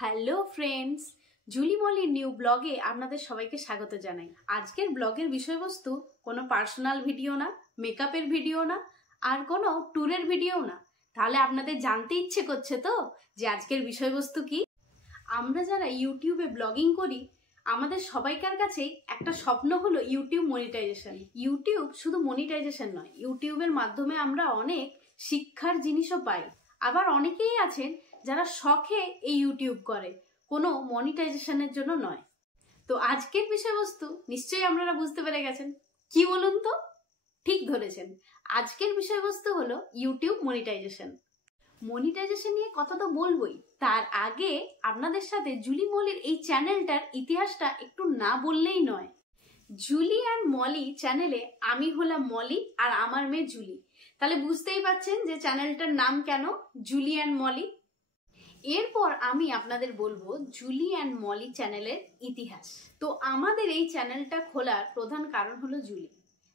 Hello friends, Julie মলির new ব্লগে আপনাদের সবাইকে স্বাগত জানাই। আজকের ব্লগের বিষয়বস্তু কোনো পার্সোনাল ভিডিও না, মেকআপের ভিডিও না, আর কোনো ট্যুরের ভিডিও না। তাহলে আপনাদের জানতে ইচ্ছে করছে তো যে আজকের বিষয়বস্তু কি? আমরা যারা ইউটিউবে ব্লগিং করি আমাদের সবাইকার কাছেই একটা স্বপ্ন হলো ইউটিউব মনিটাইজেশন। ইউটিউব শুধু মনিটাইজেশন নয়, ইউটিউবের মাধ্যমে আমরা অনেক শিক্ষার জিনিসও পাই। আবার অনেকেই আছেন যারা শখে এই ইউটিউব করে, কোনো মনিটাইজেশনের জন্য নয়। তো আজকের বিষয়বস্তু নিশ্চয়ই আপনারা বুঝতে পেরে গেছেন। কি বলুন তো? ঠিক ধরেছেন, আজকের বিষয়বস্তু হলো ইউটিউব মনিটাইজেশন। মনিটাইজেশন নিয়ে কথা তো বলবোই, তার আগে আপনাদের সাথে জুলি মলির এই চ্যানেলটার ইতিহাসটা একটু না বললেই নয়। জুলি অ্যান্ড মলি চ্যানেলে আমি হলাম মলি আর আমার মেয়ে জুলি। তাহলে বুঝতেই পারছেন যে চ্যানেলটার নাম কেন, জুলি অ্যান্ড মলি। এরপর আমি আপনাদের বলবো জুলি অ্যান্ড মলি চ্যানেলের ইতিহাস। তো আমাদের এই চ্যানেলটা খোলার প্রধান কারণ হলো জুলি।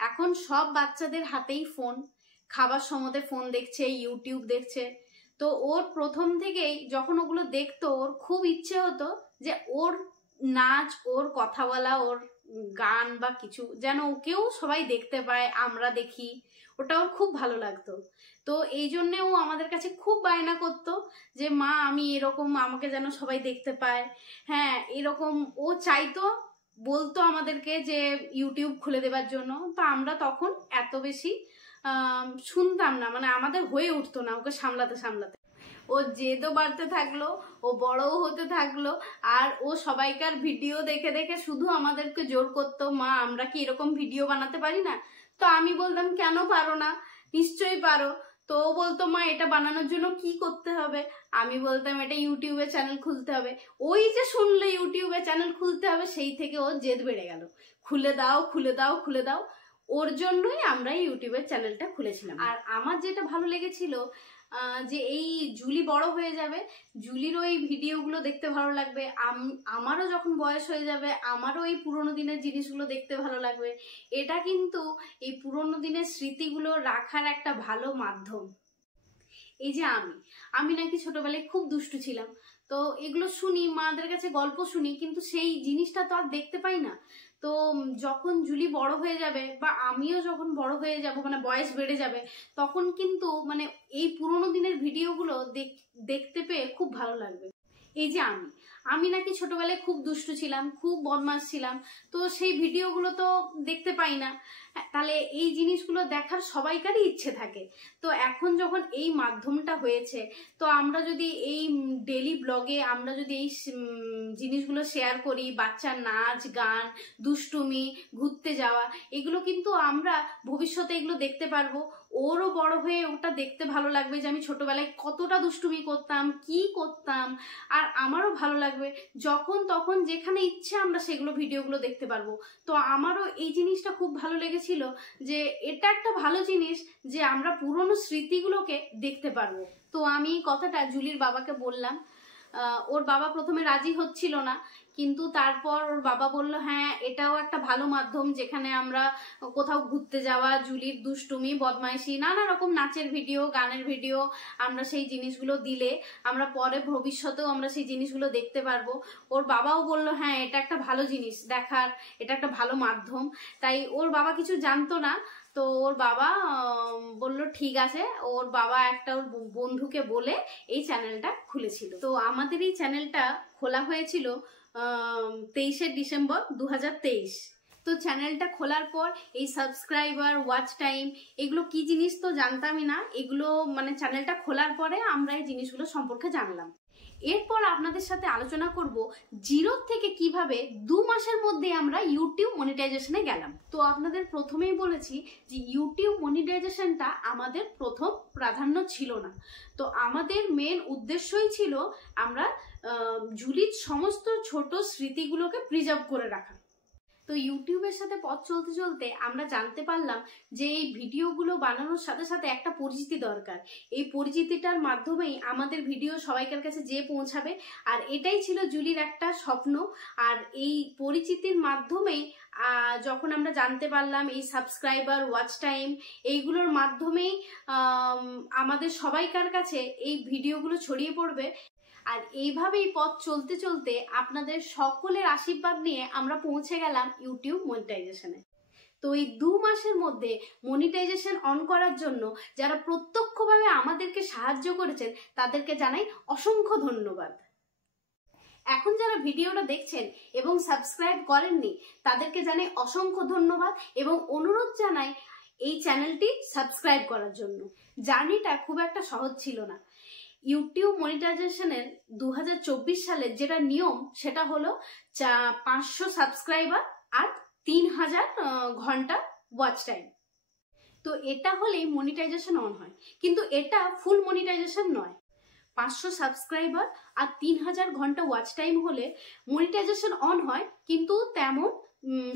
এখন সব বাচ্চাদের হাতেই ফোন, খাবার সময়তে ফোন দেখছে, ইউটিউব দেখছে। তো ওর প্রথম থেকেই যখন ওগুলো দেখতো ওর খুব ইচ্ছে হতো যে ওর নাচ, ওর কথা বলা, ওর গান বা কিছু যেন ওকেও সবাই দেখতে পায়, আমরা দেখি, ওটা ওর খুব ভালো লাগতো। তো এই জন্যে ও আমাদের কাছে খুব বায়না করতো যে মা আমি এরকম, আমাকে যেন সবাই দেখতে পায়। হ্যাঁ, এরকম ও চাইতো, বলতো আমাদেরকে যে ইউটিউব খুলে দেবার জন্য। তো আমরা তখন এত বেশি শুনতাম না, মানে আমাদের হয়ে উঠতো না ওকে সামলাতে সামলাতে। ও জেদও বাড়তে থাকলো, ও বড়ও হতে থাকলো, আর ও সবাইকার ভিডিও দেখে দেখে শুধু আমাদেরকে জোর করতো, মা আমরা কি এরকম ভিডিও বানাতে পারি না? তো আমি বলতাম কেন পারো না, নিশ্চয়ই পারো। তো ও বলতো মা এটা বানানোর জন্য কি করতে হবে? আমি বলতাম এটা ইউটিউবে চ্যানেল খুলতে হবে। ওই যে শুনলে ইউটিউবে চ্যানেল খুলতে হবে, সেই থেকে ওর জেদ বেড়ে গেল, খুলে দাও খুলে দাও খুলে দাও। ওর জন্যই আমরা ইউটিউবের চ্যানেলটা খুলেছিলাম। আর আমার যেটা ভালো লেগেছিল যে এই জুলি বড় হয়ে যাবে, জুলির ওই ভিডিওগুলো দেখতে ভালো লাগবে, আমারও যখন বয়স হয়ে যাবে আমারও এই পুরোনো দিনের জিনিসগুলো দেখতে ভালো লাগবে। এটা কিন্তু এই পুরোনো দিনের স্মৃতিগুলো রাখার একটা ভালো মাধ্যম। এই যে আমি নাকি ছোটবেলায় খুব দুষ্টু ছিলাম, তো এগুলো শুনি, মাদের কাছে গল্প শুনি, কিন্তু সেই জিনিসটা তো আর দেখতে পাই না। তো যখন জুলি বড় হয়ে যাবে বা আমিও যখন বড় হয়ে যাব, মানে বয়স বেড়ে যাবে, তখন কিন্তু মানে এই পুরোনো দিনের ভিডিওগুলো দেখতে পেয়ে খুব ভালো লাগবে। এই যে আমি নাকি ছোটবেলায় খুব দুষ্টু ছিলাম, খুব বদমাশ ছিলাম, তো সেই ভিডিওগুলো তো দেখতে পাই না। তাহলে এই জিনিসগুলো দেখার সবাইকারই ইচ্ছে থাকে। তো এখন যখন এই মাধ্যমটা হয়েছে, তো আমরা যদি এই ডেলি ব্লগে আমরা যদি এই জিনিসগুলো শেয়ার করি, বাচ্চার নাচ গান, দুষ্টুমি, ঘুরতে যাওয়া, এগুলো কিন্তু আমরা ভবিষ্যতে এগুলো দেখতে পারবো। ওরও বড় হয়ে ওটা দেখতে ভালো লাগবে যে আমি ছোটবেলায় কতটা দুষ্টুমি করতাম, কি করতাম। আর আমারও ভালো লাগবে যখন তখন যেখানে ইচ্ছে আমরা সেগুলো ভিডিওগুলো দেখতে পারবো। তো আমারও এই জিনিসটা খুব ভালো লেগেছিল যে এটা একটা ভালো জিনিস যে আমরা পুরনো স্মৃতিগুলোকে দেখতে পারবো। তো আমি এই কথাটা জুলির বাবাকে বললাম। ওর বাবা প্রথমে রাজি হচ্ছিল না, কিন্তু তারপর ওর বাবা বলল হ্যাঁ এটাও একটা ভালো মাধ্যম যেখানে আমরা কোথাও ঘুরতে যাওয়া, জুলির দুষ্টুমি, বদমাইশি, নানা রকম নাচের ভিডিও, গানের ভিডিও, আমরা সেই জিনিসগুলো দিলে আমরা পরে ভবিষ্যতেও আমরা সেই জিনিসগুলো দেখতে পারবো। ওর বাবাও বলল হ্যাঁ এটা একটা ভালো জিনিস দেখার, এটা একটা ভালো মাধ্যম। তাই ওর বাবা কিছু জানতো না, তো ওর বাবা বলল ঠিক আছে। ওর বাবা একটা ওর বন্ধুকে বলে এই চ্যানেলটা খুলেছিল। তো আমাদের এই চ্যানেলটা খোলা হয়েছিল 23শে ডিসেম্বর 2023। তো চ্যানেলটা খোলার পর এই সাবস্ক্রাইবার, ওয়াচ টাইম, এগুলো কি জিনিস তো জানতামই না। এগুলো মানে চ্যানেলটা খোলার পরে আমরা এই জিনিসগুলো সম্পর্কে জানলাম। এরপর আপনাদের সাথে আলোচনা করব জিরো থেকে কিভাবে 2 মাসের মধ্যে আমরা ইউটিউব মনিটাইজেশনে গেলাম। তো আপনাদের প্রথমেই বলেছি যে ইউটিউব মনিটাইজেশনটা আমাদের প্রথম প্রাধান্য ছিল না। তো আমাদের মেন উদ্দেশ্যই ছিল আমরা জুলির সমস্ত ছোট স্মৃতিগুলোকে প্রিজার্ভ করে রাখা। তো ইউটিউবের সাথে পথ চলতে চলতে আমরা জানতে পারলাম যে এই ভিডিওগুলো বানানোর সাথে সাথে একটা পরিচিতি দরকার। এই পরিচিতিটার মাধ্যমেই আমাদের ভিডিও সবাইকার কাছে যেয়ে পৌঁছাবে, আর এটাই ছিল জুলির একটা স্বপ্ন। আর এই পরিচিতির মাধ্যমেই যখন আমরা জানতে পারলাম এই সাবস্ক্রাইবার, ওয়াচ টাইম, এইগুলোর মাধ্যমেই আমাদের সবাইকার কাছে এই ভিডিওগুলো ছড়িয়ে পড়বে। আর এইভাবেই পথ চলতে চলতে আপনাদের সকলের আশীর্বাদ নিয়ে আমরা পৌঁছে গেলাম ইউটিউব মনিটাইজেশনে। তো এই 2 মাসের মধ্যে মনিটাইজেশন অন করার জন্য যারা প্রত্যক্ষভাবে আমাদেরকে সাহায্য করেছেন তাদেরকে জানাই অসংখ্য ধন্যবাদ। এখন যারা ভিডিওটা দেখছেন এবং সাবস্ক্রাইব করেননি তাদেরকে জানাই অসংখ্য ধন্যবাদ এবং অনুরোধ জানাই এই চ্যানেলটি সাবস্ক্রাইব করার জন্য। জার্নিটা খুব একটা সহজ ছিল না। ইউটিউব মনিটাইজেশনের 2024 সালের যেটা নিয়ম সেটা হলো 500 সাবস্ক্রাইবার আর 3000 ঘন্টা ওয়াচ টাইম। তো এটা হলেই মনিটাইজেশন অন হয়, কিন্তু এটা ফুল মনিটাইজেশন নয়। 500 সাবস্ক্রাইবার আর 3000 ঘন্টা ওয়াচ টাইম হলে মনিটাইজেশন অন হয়, কিন্তু তেমন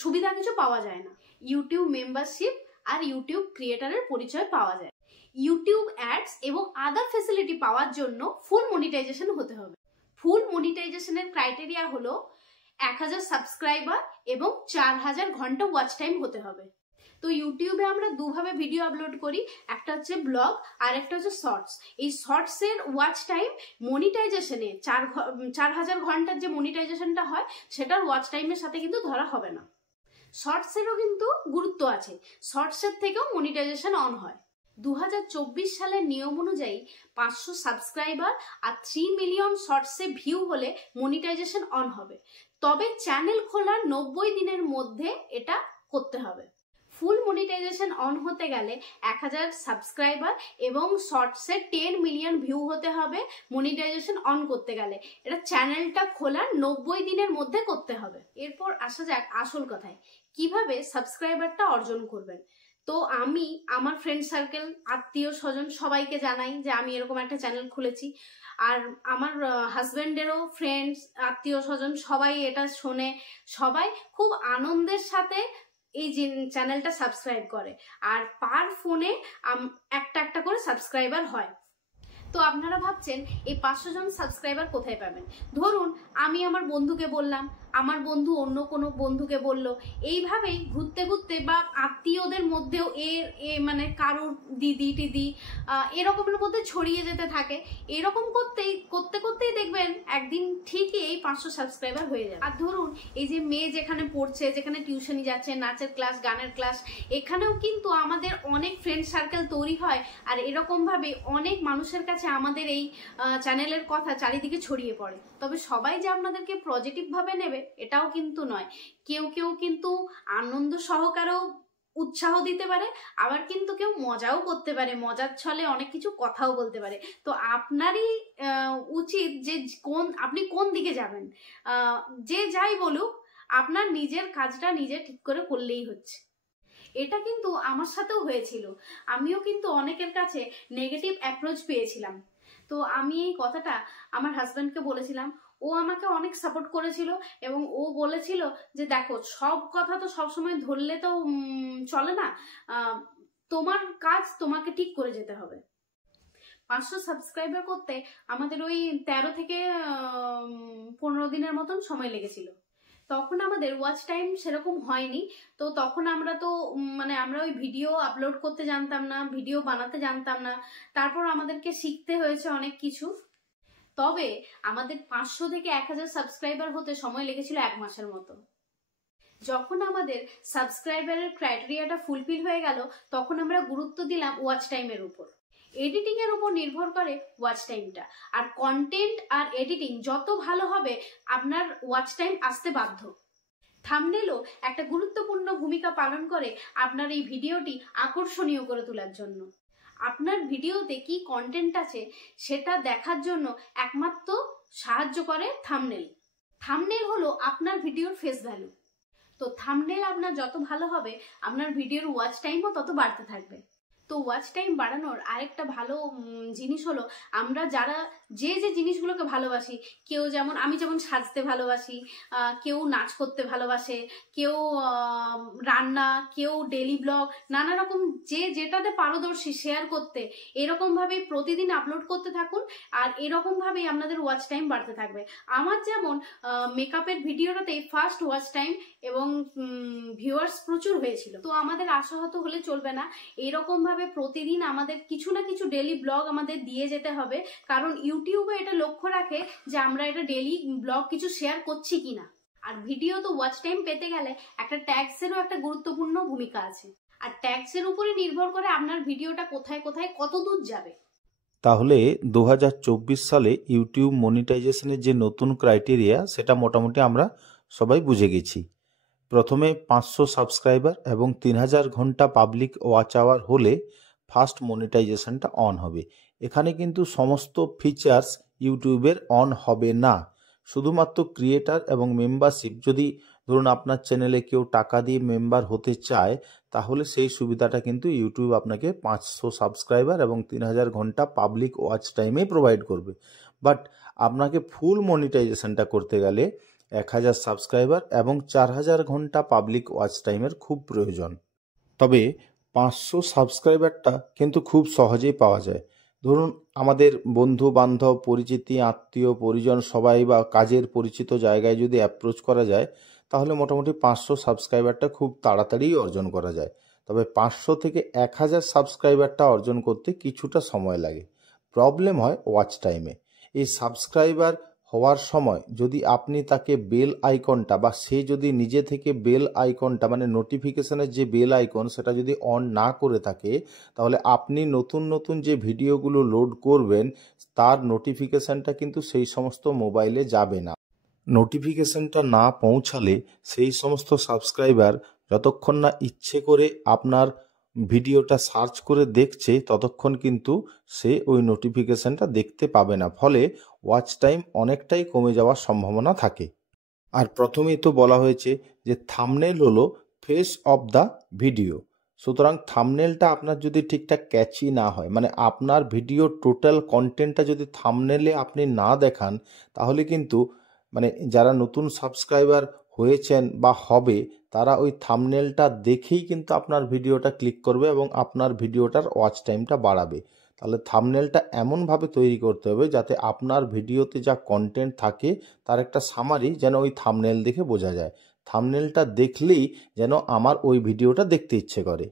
সুবিধা কিছু পাওয়া যায় না। ইউটিউব মেম্বারশিপ আর ইউটিউব ক্রিয়েটারের পরিচয় পাওয়া যায়। ইউটিউব অ্যাডস এবং আদার ফ্যাসিলিটি পাওয়ার জন্য ফুল মনিটাইজেশন হতে হবে। ফুল মনিটাইজেশনের ক্রাইটেরিয়া হলো 1000 সাবস্ক্রাইবার এবং 4000 ঘন্টা ওয়াচ টাইম হতে হবে। তো ইউটিউবে আমরা দুভাবে ভিডিও আপলোড করি, একটা হচ্ছে ব্লগ আর একটা হচ্ছে শর্টস। এই শর্টসের ওয়াচ টাইম মনিটাইজেশনে 4000 ঘন্টার যে মনিটাইজেশনটা হয় সেটার ওয়াচ টাইমের সাথে কিন্তু ধরা হবে না। শর্টসেরও কিন্তু গুরুত্ব আছে, শর্টসের থেকেও মনিটাইজেশন অন হয়। 2024 সালের নিয়ম অনুযায়ী 500 সাবস্ক্রাইবার আর 3 মিলিয়ন শর্টসে ভিউ হলে মনিটাইজেশন অন হবে। তবে চ্যানেল খোলার 90 দিনের মধ্যে এটা করতে হবে। ফুল মনিটাইজেশন অন হতে গেলে 1000 সাবস্ক্রাইবার এবং শর্টসে 10 মিলিয়ন ভিউ হতে হবে মনিটাইজেশন অন করতে গেলে। এটা চ্যানেলটা খোলার 90 দিনের মধ্যে করতে হবে। এরপর আসা যাক আসল কথায়, কিভাবে সাবস্ক্রাইবারটা অর্জন করবেন। তো আমি আমার ফ্রেন্ড সার্কেল, আত্মীয় স্বজন সবাইকে জানাই যে আমি এরকম একটা চ্যানেল খুলেছি। আর আমার হাজব্যান্ডেরও ফ্রেন্ডস, আত্মীয় স্বজন সবাই এটা শোনে, সবাই খুব আনন্দের সাথে এই চ্যানেলটা সাবস্ক্রাইব করে। আর পার ফোনে একটা একটা করে সাবস্ক্রাইবার হয়। তো আপনারা ভাবছেন এই 500 জন সাবস্ক্রাইবার কোথায় পাবেন। ধরুন আমি আমার বন্ধুকে বললাম, আমার বন্ধু অন্য কোনো বন্ধুকে বলল, এইভাবেই ঘুরতে ঘুরতে বা আত্মীয়দের মধ্যেও মানে কারোর দিদি টিদি এরকমের মধ্যে ছড়িয়ে যেতে থাকে। এরকম করতে করতেই দেখবেন একদিন ঠিকই এই 500 সাবস্ক্রাইবার হয়ে যাবে। আর ধরুন এই যে মেয়ে যেখানে পড়ছে, যেখানে টিউশনি যাচ্ছে, নাচের ক্লাস, গানের ক্লাস, এখানেও কিন্তু আমাদের অনেক ফ্রেন্ড সার্কেল তৈরি হয়। আর এরকম ভাবে অনেক মানুষের কাছে আমাদের এই চ্যানেলের কথা চারিদিকে ছড়িয়ে পড়ে। তবে সবাই যে আপনাদেরকে পজিটিভ ভাবে নেবে এটাও কিন্তু নয়। কেউ কেউ কিন্তু আনন্দ সহকারেও উৎসাহ দিতে পারে, আবার কিন্তু কেউ মজাও করতে পারে, মজার ছলে অনেক কিছু কথাও বলতে পারে। তো আপনারই উচিত যে আপনি কোন দিকে যাবেন। যে যাই বলুক, আপনার নিজের কাজটা নিজে ঠিক করে করলেই হচ্ছে। এটা কিন্তু আমার সাথেও হয়েছিল। আমিও কিন্তু অনেকের কাছে নেগেটিভ অ্যাপ্রোচ পেয়েছিলাম। তো আমি এই কথাটা আমার হাজব্যান্ডকে বলেছিলাম, ও আমাকে অনেক সাপোর্ট করেছিল এবং ও বলেছিল যে দেখো, সব কথা তো সবসময় ধরলে তো চলে না, তোমার কাজ তোমাকে ঠিক করে যেতে হবে। 500 সাবস্ক্রাইবার করতে আমাদের ওই 13 থেকে 15 দিনের মতন সময় লেগেছিল। তখন আমাদের ওয়াচ টাইম সেরকম হয়নি। তো তখন আমরা ওই ভিডিও আপলোড করতে জানতাম না, ভিডিও বানাতে জানতাম না। তারপর আমাদেরকে শিখতে হয়েছে অনেক কিছু। তবে আমাদের 500 থেকে 1000 সাবস্ক্রাইবার হতে সময় লেগেছিল 1 মাসের মতো। যখন আমাদের সাবস্ক্রাইবারের ক্রাইটেরিয়াটা ফুলফিল হয়ে গেল, তখন আমরা গুরুত্ব দিলাম ওয়াচ টাইমের উপর। এডিটিং এর উপর নির্ভর করে ওয়াচ টাইমটা। আর কন্টেন্ট আর এডিটিং যত ভালো হবে আপনার ওয়াচ টাইম আসতে বাধ্য। থাম্বনেলও একটা গুরুত্বপূর্ণ ভূমিকা পালন করে আপনার এই ভিডিওটি আকর্ষণীয় করে তোলার জন্য। আপনার ভিডিওতে কি কন্টেন্ট আছে সেটা দেখার জন্য একমাত্র সাহায্য করে থাম্বনেল। থাম্বনেল হলো আপনার ভিডিওর ফেস ভ্যালু। তো থাম্বনেল আপনার যত ভালো হবে আপনার ভিডিওর ওয়াচ টাইমও তত বাড়তে থাকবে। তো ওয়াচ টাইম বাড়ানোর আরেকটা ভালো জিনিস হলো, আমরা যারা যে জিনিসগুলোকে ভালোবাসি, আমি যেমন সাজতে ভালোবাসি, কেউ নাচ করতে ভালোবাসে, কেউ রান্না, কেউ ডেলি ব্লগ, নানা রকম যেটাতে পারদর্শী শেয়ার করতে, এরকমভাবেই প্রতিদিন আপলোড করতে থাকুন। আর এরকমভাবেই আপনাদের ওয়াচ টাইম বাড়তে থাকবে। আমার যেমন মেকআপের ভিডিওটাতেই ফার্স্ট ওয়াচ টাইম এবং ভিউয়ার্স প্রচুর হয়েছিল। তো আমাদের আশাহত হলে চলবে না, এরকমভাবে হবে প্রতিদিন আমাদের কিছু না কিছু ডেলি ব্লগ আমাদের দিয়ে যেতে হবে, কারণ ইউটিউবে এটা লক্ষ্য রাখে যে আমরা এটা ডেলি ব্লগ কিছু শেয়ার করছি কিনা। আর ভিডিও তো ওয়াচ টাইম পেতে গেলে একটা ট্যাগসেরও একটা গুরুত্বপূর্ণ ভূমিকা আছে, আর ট্যাগসের উপরে নির্ভর করে আপনার ভিডিওটা কোথায় কোথায় কত দূর যাবে। তাহলে 2024 সালে ইউটিউব মনিটাইজেশনের যে নতুন ক্রাইটেরিয়া সেটা মোটামুটি আমরা সবাই বুঝে গেছি। প্রথমে 500 সাবস্ক্রাইবার এবং 3000 ঘন্টা পাবলিক ওয়াচ আওয়ার হলে ফার্স্ট মনিটাইজেশনটা অন হবে। এখানে কিন্তু সমস্ত ফিচার্স ইউটিউবের অন হবে না, শুধুমাত্র ক্রিয়েটার এবং মেম্বারশিপ। যদি ধরুন আপনার চ্যানেলে কেউ টাকা দিয়ে মেম্বার হতে চায়, তাহলে সেই সুবিধাটা কিন্তু ইউটিউব আপনাকে 500 সাবস্ক্রাইবার এবং 3000 ঘন্টা পাবলিক ওয়াচ টাইমে প্রোভাইড করবে। বাট আপনাকে ফুল মনিটাইজেশনটা করতে গেলে 1000 সাবস্ক্রাইবার এবং 4000 ঘন্টা পাবলিক ওয়াচ টাইমের খুব প্রয়োজন। তবে 500 সাবস্ক্রাইবারটা কিন্তু খুব সহজেই পাওয়া যায়। ধরুন আমাদের বন্ধু বান্ধব, পরিচিতি, আত্মীয় পরিজন সবাই বা কাজের পরিচিত জায়গায় যদি অ্যাপ্রোচ করা যায়, তাহলে মোটামুটি 500 সাবস্ক্রাইবারটা খুব তাড়াতাড়ি অর্জন করা যায়। তবে 500 থেকে 1000 সাবস্ক্রাইবারটা অর্জন করতে কিছুটা সময় লাগে। প্রবলেম হয় ওয়াচ টাইমে। এই সাবস্ক্রাইবার হওয়ার সময় যদি আপনি তাকে বেল আইকনটা বা সে যদি নিজে থেকে বেল আইকনটা মানে নোটিফিকেশনের যে বেল আইকন সেটা যদি অন না করে থাকে, তাহলে আপনি নতুন নতুন যে ভিডিওগুলো লোড করবেন তার নোটিফিকেশনটা কিন্তু সেই সমস্ত মোবাইলে যাবে না। নোটিফিকেশনটা না পৌঁছালে সেই সমস্ত সাবস্ক্রাইবার যতক্ষণ না ইচ্ছে করে আপনার ভিডিওটা সার্চ করে দেখছে ততক্ষণ কিন্তু সে ওই নোটিফিকেশনটা দেখতে পাবে না, ফলে ওয়াচ টাইম অনেকটাই কমে যাওয়ার সম্ভাবনা থাকে। আর প্রথমেই তো বলা হয়েছে যে থাম্বনেল হলো ফেস অফ দ্য ভিডিও। সুতরাং থাম্বনেলটা আপনার যদি ঠিকঠাক ক্যাচি না হয়, মানে আপনার ভিডিও টোটাল কন্টেন্টটা যদি থাম্বনেলে আপনি না দেখান, তাহলে কিন্তু মানে যারা নতুন সাবস্ক্রাইবার হয়েছেন বা হবে তারা ওই থাম্বনেলটা দেখেই কিন্তু আপনার ভিডিওটা ক্লিক করবে এবং আপনার ভিডিওটার ওয়াচ টাইমটা বাড়াবে। তাহলে থাম্বনেলটা এমনভাবে তৈরি করতে হবে যাতে আপনার ভিডিওতে যা কন্টেন্ট থাকে তার একটা সামারি যেন ওই থাম্বনেল দেখে বোঝা যায়। থাম্বনেলটা দেখলেই যেন আমার ওই ভিডিওটা দেখতে ইচ্ছে করে।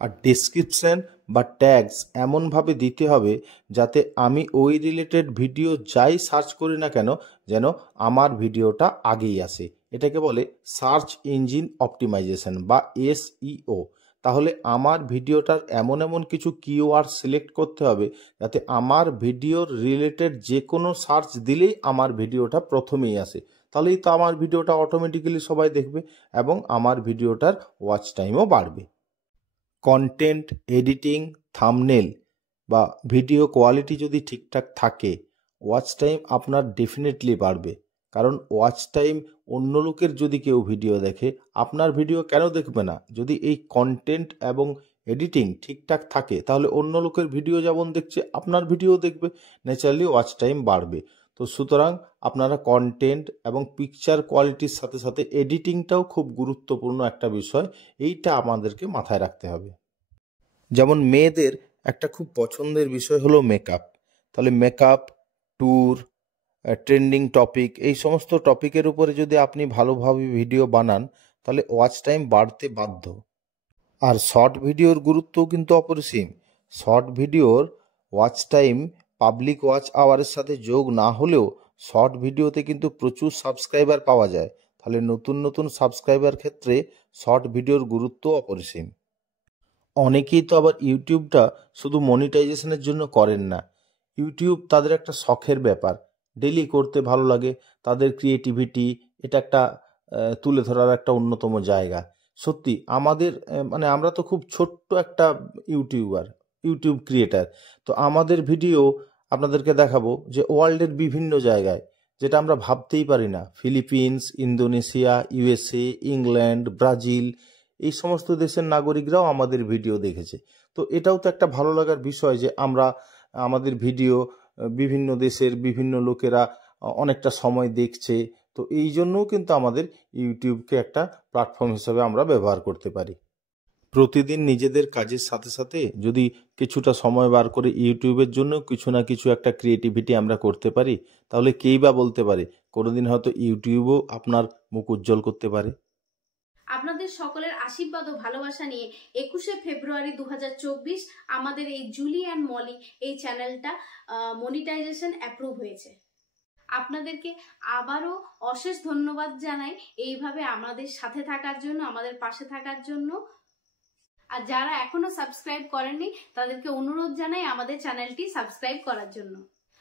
আর ডেসক্রিপশন বা ট্যাগস এমনভাবে দিতে হবে যাতে আমি ওই রিলেটেড ভিডিও যাই সার্চ করি না কেন যেন আমার ভিডিওটা আগেই আসে। এটাকে বলে সার্চ ইঞ্জিন অপটিমাইজেশন বা SEO। তাহলে আমার ভিডিওটার এমন এমন কিছু কিওয়ার্ড সিলেক্ট করতে হবে যাতে আমার ভিডিওর রিলেটেড যে কোনো সার্চ দিলেই আমার ভিডিওটা প্রথমেই আসে। তাহলেই তো আমার ভিডিওটা অটোমেটিক্যালি সবাই দেখবে এবং আমার ভিডিওটার ওয়াচ টাইমও বাড়বে। কন্টেন্ট এডিটিং, থাম্বনেল বা ভিডিও কোয়ালিটি যদি ঠিকঠাক থাকে, ওয়াচ টাইম আপনার ডেফিনেটলি বাড়বে। কারণ ওয়াচ টাইম অন্য লোকের যদি কেউ ভিডিও দেখে, আপনার ভিডিও কেন দেখবে না? যদি এই কন্টেন্ট এবং এডিটিং ঠিকঠাক থাকে তাহলে অন্য লোকের ভিডিও যেমন দেখছে আপনার ভিডিও দেখবে, ন্যাচারালি ওয়াচ টাইম বাড়বে। তো সুতরাং আপনারা কন্টেন্ট এবং পিকচার কোয়ালিটির সাথে সাথে এডিটিংটাও খুব গুরুত্বপূর্ণ একটা বিষয়, এইটা আমাদেরকে মাথায় রাখতে হবে। যেমন মেয়েদের একটা খুব পছন্দের বিষয় হলো মেকআপ। তাহলে মেকআপ, ট্যুর, ট্রেন্ডিং টপিক, এই সমস্ত টপিকের উপরে যদি আপনি ভালোভাবে ভিডিও বানান তাহলে ওয়াচ টাইম বাড়তে বাধ্য। আর শর্ট ভিডিওর গুরুত্বও কিন্তু অপরিসীম। শর্ট ভিডিওর ওয়াচ টাইম পাবলিক ওয়াচ আওয়ারের সাথে যোগ না হলেও শর্ট ভিডিওতে কিন্তু প্রচুর সাবস্ক্রাইবার পাওয়া যায়। তাহলে নতুন নতুন সাবস্ক্রাইবার ক্ষেত্রে শর্ট ভিডিওর গুরুত্ব অপরিসীম। অনেকেই তো আবার ইউটিউবটা শুধু মনিটাইজেশনের জন্য করেন না। ইউটিউব তাদের একটা শখের ব্যাপার, ডেলি করতে ভালো লাগে, তাদের ক্রিয়েটিভিটি এটা একটা তুলে ধরার একটা অন্যতম জায়গা। সত্যি আমাদের মানে আমরা তো খুব ছোট্ট একটা ইউটিউব ক্রিয়েটার, তো আমাদের ভিডিও আপনাদেরকে দেখাবো যে ওয়ার্ল্ডের বিভিন্ন জায়গায়, যেটা আমরা ভাবতেই পারি না। Philippines, Indonesia, USA, England, Brazil, এই সমস্ত দেশের নাগরিকরাও আমাদের ভিডিও দেখেছে। তো এটাও তো একটা ভালো লাগার বিষয় যে আমরা আমাদের ভিডিও বিভিন্ন দেশের বিভিন্ন লোকেরা অনেকটা সময় দেখছে। তো এই জন্যও কিন্তু আমাদের ইউটিউবকে একটা প্ল্যাটফর্ম হিসেবে আমরা ব্যবহার করতে পারি। প্রতিদিন নিজেদের কাজের সাথে সাথে যদি কিছুটা সময় বার করে ইউটিউবের জন্য কিছু না কিছু একটা ক্রিয়েটিভিটি আমরা করতে পারি, তাহলে কেই বা বলতে পারে কোনোদিন হয়তো ইউটিউবও আপনার মুখ উজ্জ্বল করতে পারে। আপনাদের সকলের আশীর্বাদ ও ভালোবাসা নিয়ে 21শে ফেব্রুয়ারি 2024 আমাদের এই জুলি অ্যান্ড মলি এই চ্যানেলটা মনিটাইজেশন অ্যাপ্রুভ হয়েছে। আপনাদেরকে আবারও অশেষ ধন্যবাদ জানাই এইভাবে আমাদের সাথে থাকার জন্য, আমাদের পাশে থাকার জন্য। আর যারা এখনো সাবস্ক্রাইব করেননি তাদেরকে অনুরোধ জানাই আমাদের চ্যানেলটি সাবস্ক্রাইব করার জন্য।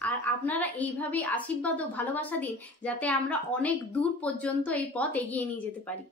আর আপনারা এইভাবেই আশীর্বাদ ও ভালোবাসা দিন যাতে আমরা অনেক দূর পর্যন্ত এই পথ এগিয়ে নিয়ে যেতে পারি।